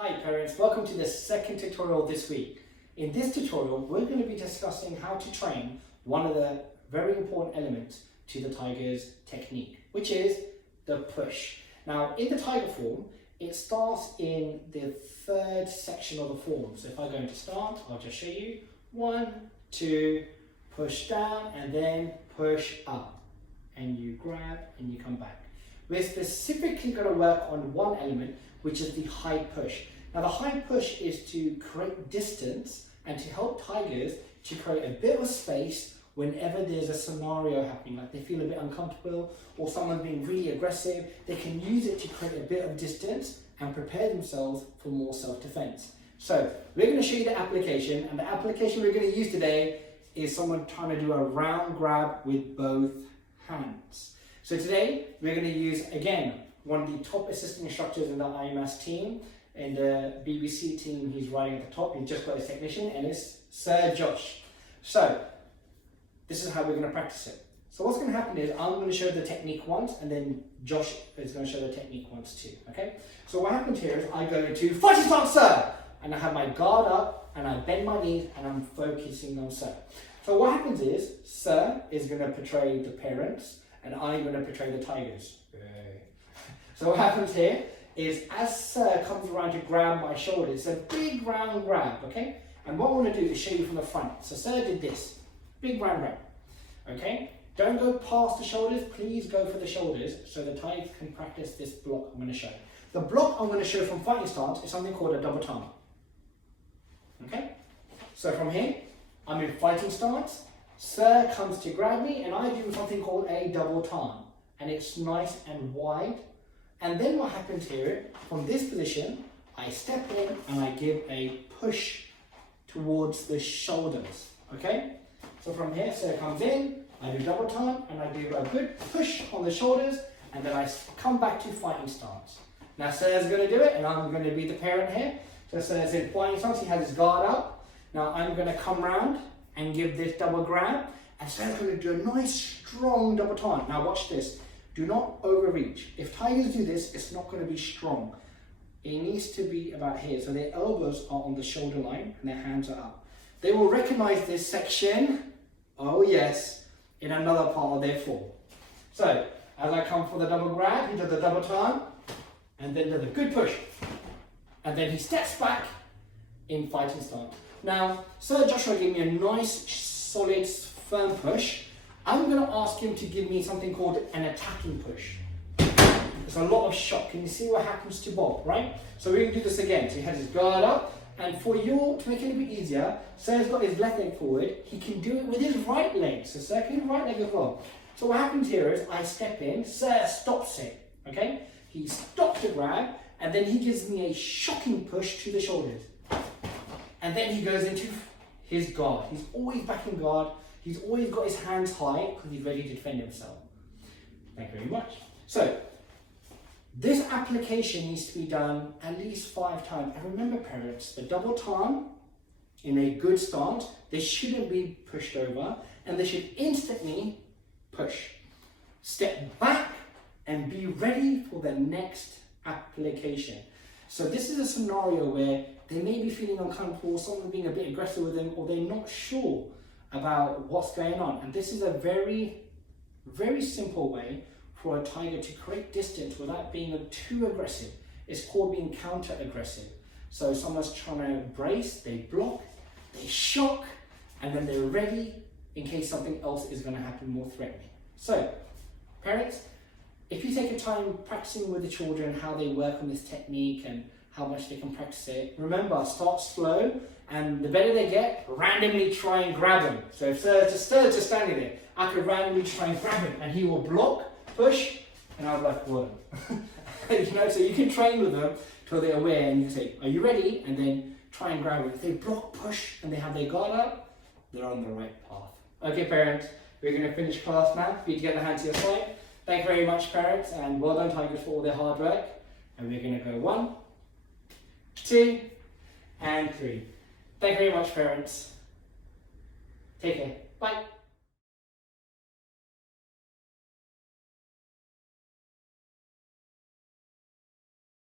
Hi parents, welcome to the second tutorial this week. In this tutorial, we're going to be discussing how to train one of the very important elements to the tiger's technique, which is the push. Now, in the tiger form, it starts in the third section of the form. So if I go into start, I'll just show you 1, 2, push down, and then push up. And you grab and you come back. We're specifically going to work on one element, which is the high push. Now the high push is to create distance and to help tigers to create a bit of space whenever there's a scenario happening, like they feel a bit uncomfortable or someone's being really aggressive. They can use it to create a bit of distance and prepare themselves for more self-defense. So we're going to show you the application, and the application we're going to use today is someone trying to do a round grab with both hands. So today we're going to use, again, one of the top assistant instructors in the IMAS team, and the BBC team. He's riding at the top. He's just got his technician, and it's Sir Josh. So this is how we're going to practice it. So what's going to happen is I'm going to show the technique once, and then Josh is going to show the technique once too. Okay. So what happens here is I go into fighting stance, Sir, and I have my guard up, and I bend my knees, and I'm focusing on Sir. So what happens is Sir is going to portray the parents, and I'm going to portray the tigers. So what happens here is as Sir comes around to grab my shoulder, it's a big round grab, okay? And what I want to do is show you from the front. So Sir did this, big round grab, okay? Don't go past the shoulders, please go for the shoulders so the tigers can practice this block I'm going to show. The block I'm going to show from fighting stance is something called a double time, okay? So from here, I'm in fighting stance, Sir comes to grab me, and I do something called a double time, and it's nice and wide. And then what happens here, from this position, I step in and I give a push towards the shoulders, okay? So from here, Sir comes in, I do double time, and I do a good push on the shoulders, and then I come back to fighting stance. Now Sir's going to do it, and I'm going to be the parent here. So Sir's in fighting stance, he has his guard up. Now I'm going to come round and give this double grab, and Sir's going to do a nice strong double time. Now watch this. Do not overreach. If tigers do this, it's not going to be strong. It needs to be about here. So their elbows are on the shoulder line and their hands are up. They will recognize this section, oh yes, in another part of their form. So as I come for the double grab, he does the double time and then does a good push. And then he steps back in fighting stance. Now, Sir Joshua gave me a nice, solid, firm push. I'm going to ask him to give me something called an attacking push. There's a lot of shock. Can you see what happens to Bob, right? So we're going to do this again. So he has his guard up, and to make it a bit easier, Sir's got his left leg forward. He can do it with his right leg. So Sir can do his right leg as well. So what happens here is I step in, Sir stops it, okay? He stops the grab, and then he gives me a shocking push to the shoulders. And then he goes into his guard. He's always back in guard. He's always got his hands high because he's ready to defend himself. Thank you very much. So, this application needs to be done at least 5 times. And remember parents, the double time in a good stance, they shouldn't be pushed over and they should instantly push. Step back and be ready for the next application. So this is a scenario where they may be feeling uncomfortable, someone being a bit aggressive with them, or they're not sure about what's going on. And this is a very, very simple way for a tiger to create distance without being too aggressive. It's called being counter-aggressive. So someone's trying to brace, they block, they shock, and then they're ready in case something else is going to happen more threatening. So, parents, if you take a time practicing with the children how they work on this technique and how much they can practice it, remember, start slow, and the better they get, randomly try and grab him. So if Sir's just standing there, I could randomly try and grab him, and he will block, push, and I'll like, well, you know, so you can train with them till they're aware, and you can say, are you ready? And then try and grab him. If they block, push, and they have their guard up, they're on the right path. Okay, parents, we're going to finish class now. For you to get the hand to your side. Thank you very much, parents, and well done, tigers, for all their hard work. And we're going to go 1, 2, and 3. Thank you very much, parents. Take care. Bye.